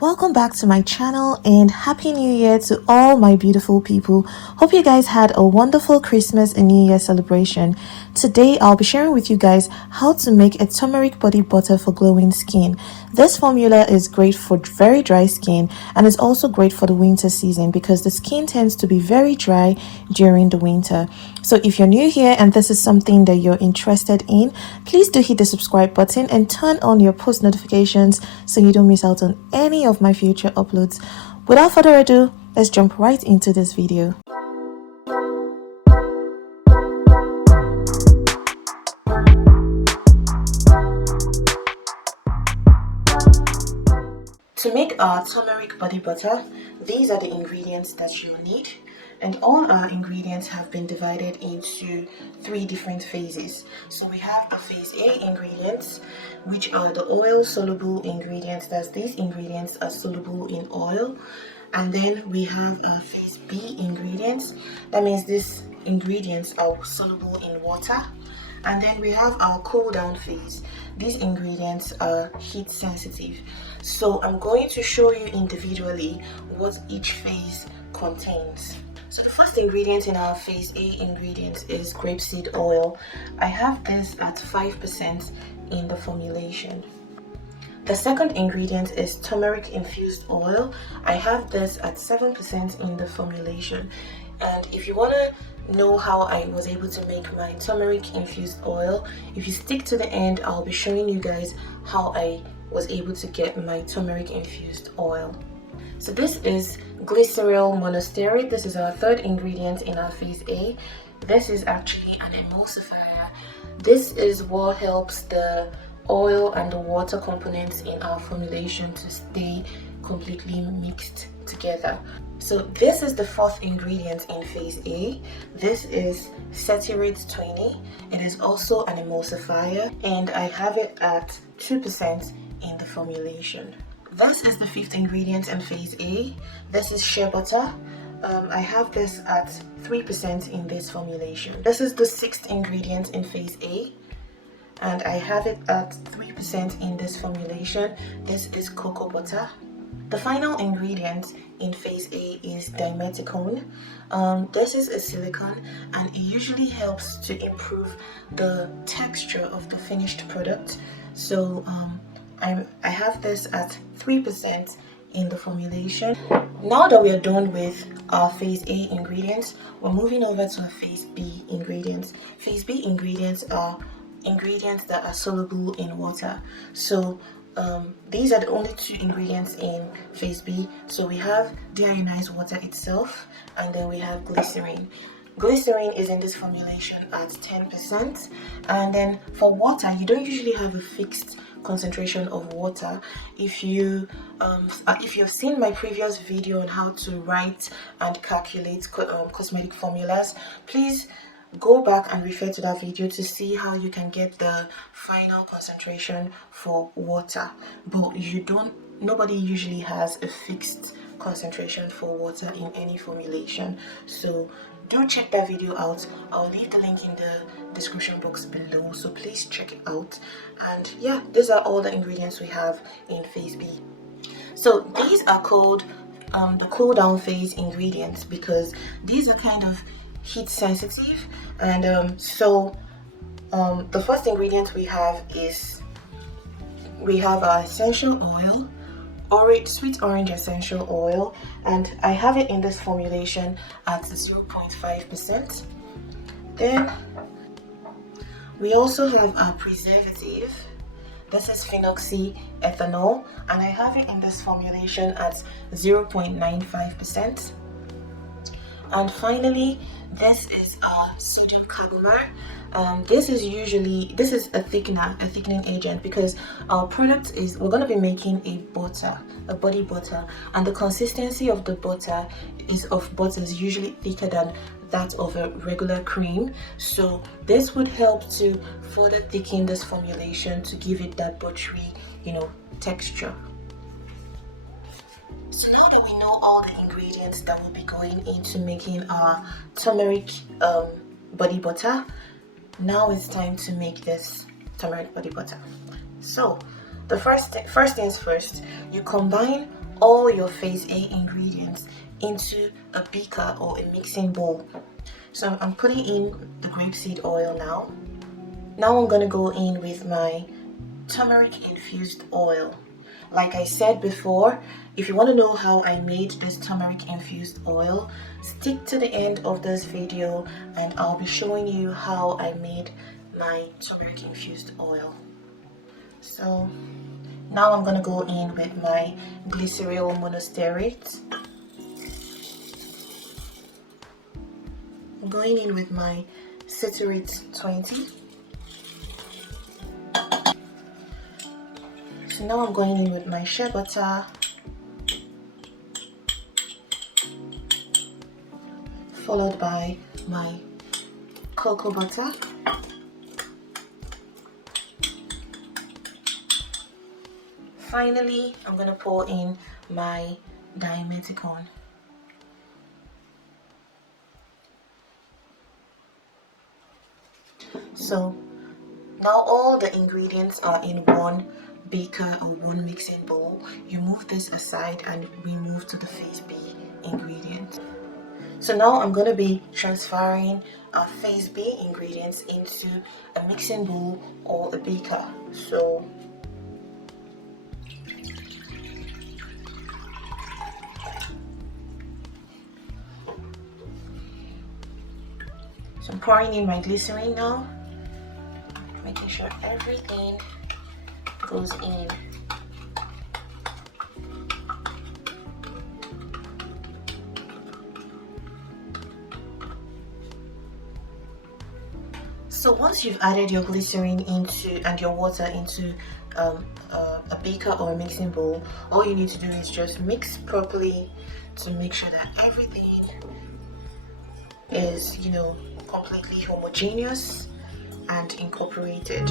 Welcome back to my channel and happy new year to all my beautiful people. Hope you guys had a wonderful Christmas and New Year celebration. Today I'll be sharing with you guys how to make a turmeric body butter for glowing skin. This formula is great for very dry skin and is also great for the winter season because the skin tends to be very dry during the winter. So if you're new here and this is something that you're interested in, please do hit the subscribe button and turn on your post notifications so you don't miss out on any of my future uploads. Without further ado, let's jump right into this video. To make our turmeric body butter, these are the ingredients that you'll need, and all our ingredients have been divided into 3 different phases. So we have the phase A ingredients, which are the oil soluble ingredients. That's these ingredients are soluble in oil. And then we have our phase B ingredients. That means these ingredients are soluble in water. And then we have our cool down phase. These ingredients are heat sensitive. So I'm going to show you individually what each phase contains. So the first ingredient in our phase A ingredients is grapeseed oil. I have this at 5% in the formulation. The second ingredient is turmeric infused oil. I have this at 7% in the formulation. And if you want to know how I was able to make my turmeric infused oil, if you stick to the end, I'll be showing you guys how I was able to get my turmeric infused oil. So this is Glyceryl monostearate. This is our third ingredient in our phase A. This is actually an emulsifier. This is what helps the oil and the water components in our formulation to stay completely mixed together. So this is the fourth ingredient in phase A. This is cetearate 20. It is also an emulsifier and I have it at 2% in the formulation. This is the fifth ingredient in phase A. This is shea butter. I have this at 3% in this formulation. This is the sixth ingredient in phase A and I have it at 3% in this formulation. This is cocoa butter. The final ingredient in phase A is dimethicone. This is a silicone and it usually helps to improve the texture of the finished product. So I have this at 3% in the formulation. Now that we are done with our phase A ingredients, we're moving over to our phase B ingredients. Phase B ingredients are ingredients that are soluble in water. So these are the only 2 ingredients in phase B. So we have deionized water itself and then we have glycerine. Glycerine is in this formulation at 10%, and then for water you don't usually have a fixed concentration of water. If you've seen my previous video on how to write and calculate cosmetic formulas, please go back and refer to that video to see how you can get the final concentration for water. But nobody usually has a fixed concentration for water in any formulation, so do check that video out. I'll leave the link in the description box below, so please check it out. And yeah, these are all the ingredients we have in phase B. So these are called the cool down phase ingredients because these are kind of heat sensitive. And the first ingredient we have our essential oil, sweet orange essential oil, and I have it in this formulation at 0.5%. Then we also have our preservative. This is phenoxyethanol and I have it in this formulation at 0.95%. And finally, this is our sodium carbomer. This is a thickening agent because our product we're going to be making a body butter, and the consistency of the butter is usually thicker than that of a regular cream. So this would help to further thicken this formulation to give it that buttery, texture. So now that we know all the ingredients that will be going into making our turmeric body butter, now it's time to make this turmeric body butter. So the first things first, you combine all your phase A ingredients into a beaker or a mixing bowl. So I'm putting in the grapeseed oil now. Now I'm going to go in with my turmeric infused oil. Like I said before, if you want to know how I made this turmeric infused oil, stick to the end of this video and I'll be showing you how I made my turmeric infused oil. So now I'm going to go in with my Glyceryl monostearate. I'm going in with my cetearate 20. So now I'm going in with my shea butter, followed by my cocoa butter, finally I'm going to pour in my dimethicone. So now all the ingredients are in one beaker or one mixing bowl. You move this aside and we move to the phase B ingredient. So now I'm going to be transferring our phase B ingredients into a mixing bowl or a beaker. So I'm pouring in my glycerine now, making sure everything goes in. So once you've added your glycerine into and your water into a beaker or a mixing bowl, all you need to do is just mix properly to make sure that everything is, completely homogeneous and incorporated.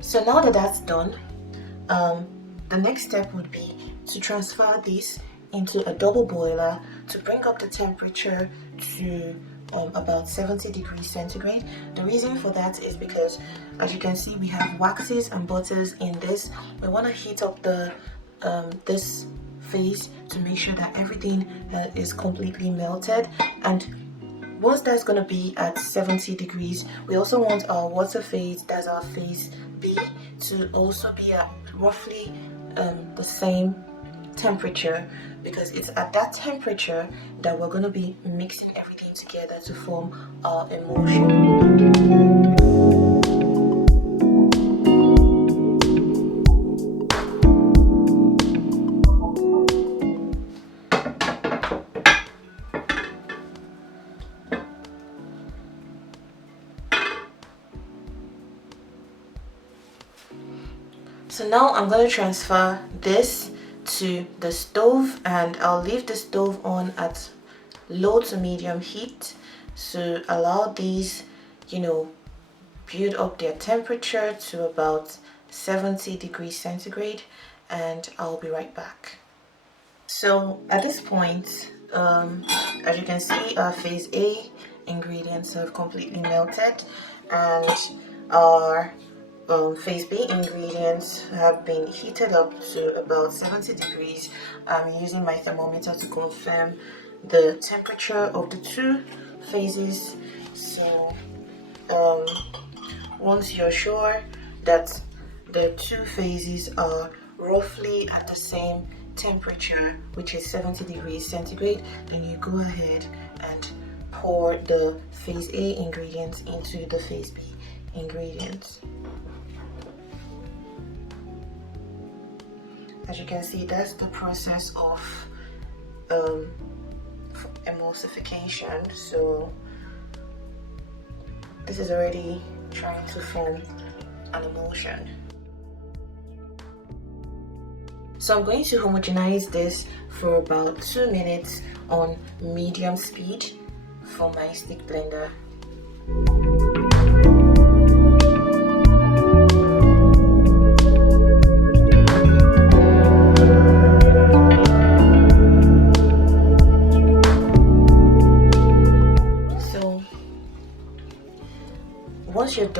So now that that's done, the next step would be to transfer this into a double boiler to bring up the temperature to about 70 degrees centigrade. The reason for that is because, as you can see, we have waxes and butters in this. We want to heat up the this phase to make sure that everything is completely melted, and once that's going to be at 70 degrees, we also want our water phase, that's our phase B, to also be at roughly the same temperature, because it's at that temperature that we're going to be mixing everything together to form our emulsion. So now I'm going to transfer this to the stove, and I'll leave the stove on at low to medium heat to allow these, build up their temperature to about 70 degrees centigrade, and I'll be right back. So at this point, as you can see, our phase A ingredients have completely melted, and our phase B ingredients have been heated up to about 70 degrees. I'm using my thermometer to confirm the temperature of the two phases. So once you're sure that the two phases are roughly at the same temperature, which is 70 degrees centigrade, then you go ahead and pour the phase A ingredients into the phase B ingredients. As you can see, that's the process of emulsification. So this is already trying to form an emulsion. So I'm going to homogenize this for about 2 minutes on medium speed for my stick blender.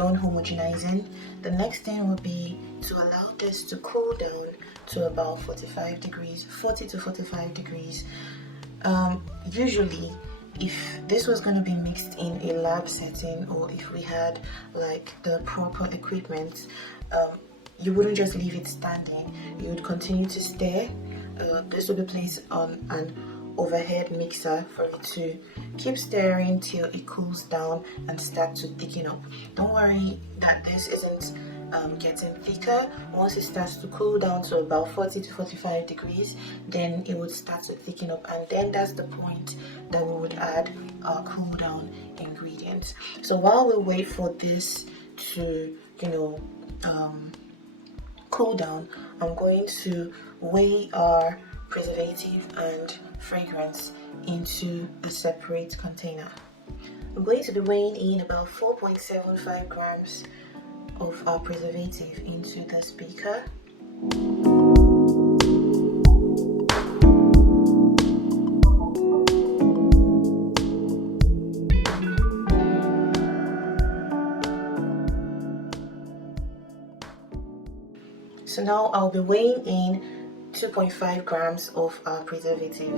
done homogenizing, the next thing will be to allow this to cool down to about 45 degrees, 40 to 45 degrees. Usually, if this was going to be mixed in a lab setting, or if we had like the proper equipment, you wouldn't just leave it standing. You would continue to stir. This will be placed on an overhead mixer for it to keep stirring till it cools down and start to thicken up. Don't worry that this isn't getting thicker. Once it starts to cool down to about 40 to 45 degrees, then it would start to thicken up, and then that's the point that we would add our cool down ingredients. So while we wait for this to cool down, I'm going to weigh our preservative and fragrance into a separate container. I'm going to be weighing in about 4.75 grams of our preservative into this beaker. So now I'll be weighing in 2.5 grams of our preservative.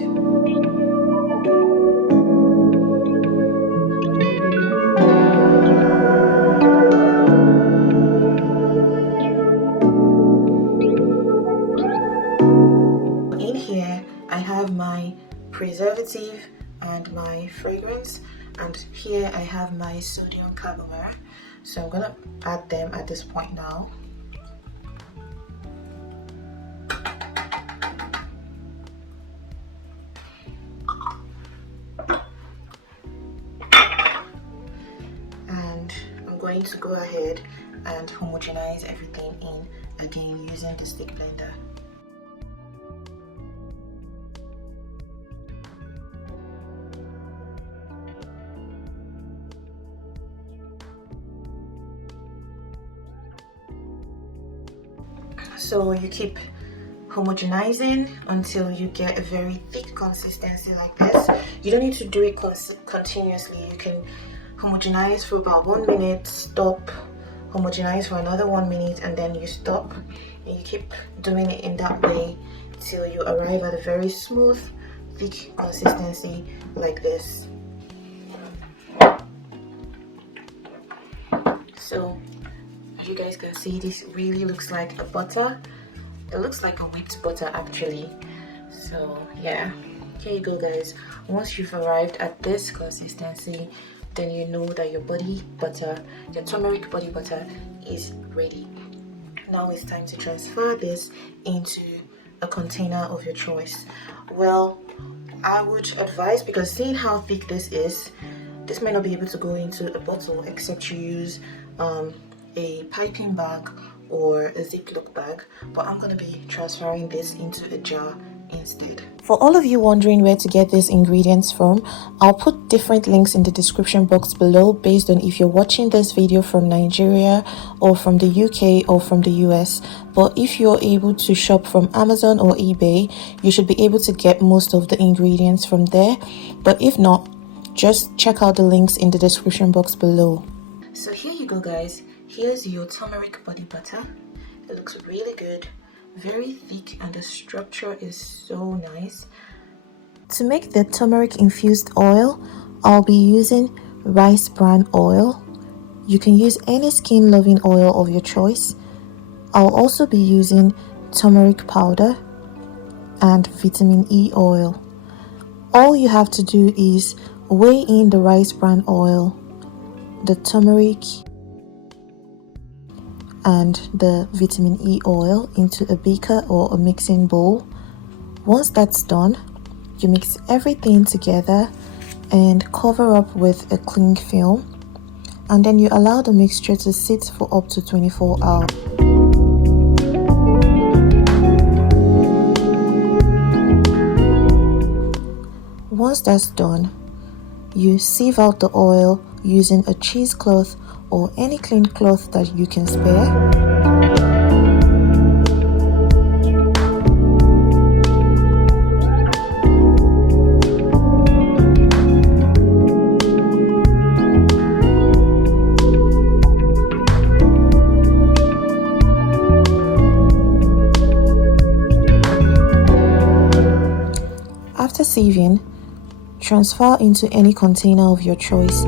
In here I have my preservative and my fragrance, and here I have my sodium carbomer. So I'm gonna add them at this point now. Going to go ahead and homogenize everything in again using the stick blender. So you keep homogenizing until you get a very thick consistency like this. You don't need to do it continuously. You can homogenize for about 1 minute, stop, homogenize for another 1 minute, and then you stop, and you keep doing it in that way till you arrive at a very smooth, thick consistency like this. So as you guys can see, this really looks like a butter. It looks like a whipped butter actually. So yeah, here you go guys. Once you've arrived at this consistency, then you know that your body butter, your turmeric body butter is ready. Now it's time to transfer this into a container of your choice. Well, I would advise, because seeing how thick this is, this might not be able to go into a bottle except you use a piping bag or a Ziploc bag, but I'm going to be transferring this into a jar instead. For all of you wondering where to get these ingredients from, I'll put different links in the description box below based on if you're watching this video from Nigeria or from the UK or from the US. But if you're able to shop from Amazon or eBay, you should be able to get most of the ingredients from there. But if not, just check out the links in the description box below. So here you go guys, here's your turmeric body butter. It looks really good, very thick, and the structure is so nice. To make the turmeric infused oil, I'll be using rice bran oil. You can use any skin loving oil of your choice. I'll also be using turmeric powder and vitamin E oil. All you have to do is weigh in the rice bran oil, the turmeric and the vitamin E oil into a beaker or a mixing bowl. Once that's done, you mix everything together and cover up with a cling film, and then you allow the mixture to sit for up to 24 hours. Once that's done, you sieve out the oil using a cheesecloth or any clean cloth that you can spare. sieving, transfer into any container of your choice.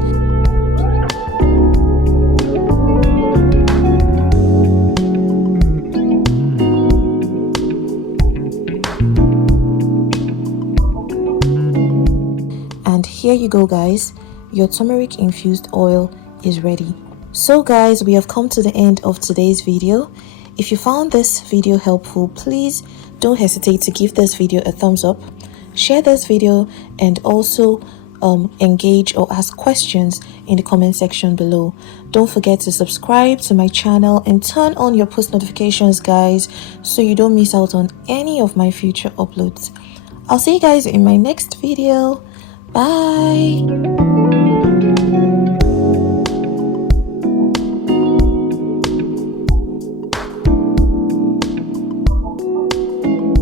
And here you go guys, your turmeric infused oil is ready. So guys, we have come to the end of today's video. If you found this video helpful, please don't hesitate to give this video a thumbs up, share this video, and also engage or ask questions in the comment section below. Don't forget to subscribe to my channel and turn on your post notifications guys, so you don't miss out on any of my future uploads. I'll see you guys in my next video. Bye.